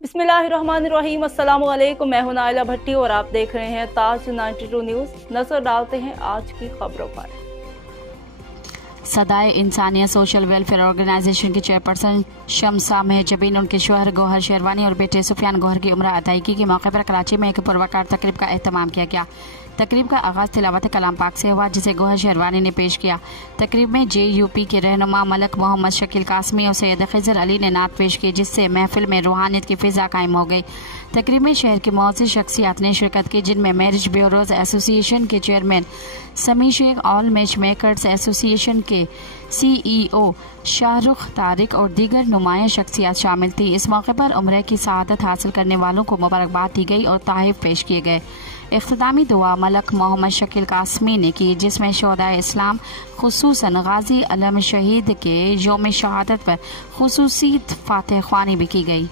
बिस्मिल्लाहिर्रहमानिर्रहीम। अस्सलाम वालेकुम। मैं हूं नाइला भट्टी और आप देख रहे हैं ताज 92 न्यूज़। नजर डालते हैं आज की खबरों पर। सदाए इंसानियत सोशल वेलफेयर ऑर्गेनाइजेशन की चेयरपर्सन शमसा महजबीन, उनके शोहर गौहर शेरवानी और बेटे सुफियान गौहर की उम्र अदायगी के मौके पर कराची में एक पुरवकार तकरीब का एहतमाम किया गया। तकरीब का आगाज़ तिलावत कलाम पाक से हुआ, जिसे गौहर शेरवानी ने पेश किया। तकरीब में JUP के रहनुमा मलक मोहम्मद शकील कासमी और सैयद खिजर अली ने नात पेश की, जिससे महफिल में रूहानियत की फिजा कायम हो गई। तकरीब में शहर की मुअज़्ज़िज़ शख्सियात ने शिरकत की, जिनमें मैरिज ब्यूरोज एसोसिएशन के chairman Sami Shaikh, all matchmakers association के CEO शाहरुख तारिक और दीगर नुमाया शख्सियात शामिल थी। इस मौके पर उम्रे की सआदत हासिल करने वालों को मुबारकबाद दी गई और तोहफ़े पेश किए गए। इख्तितामी दुआ मलक मोहम्मद शकील कासमी ने की, जिसमें शोहदाए इस्लाम खुसूसन गाजी अलम शहीद के यौम शहादत पर खुसूसी फातिह ख्वानी भी की गई।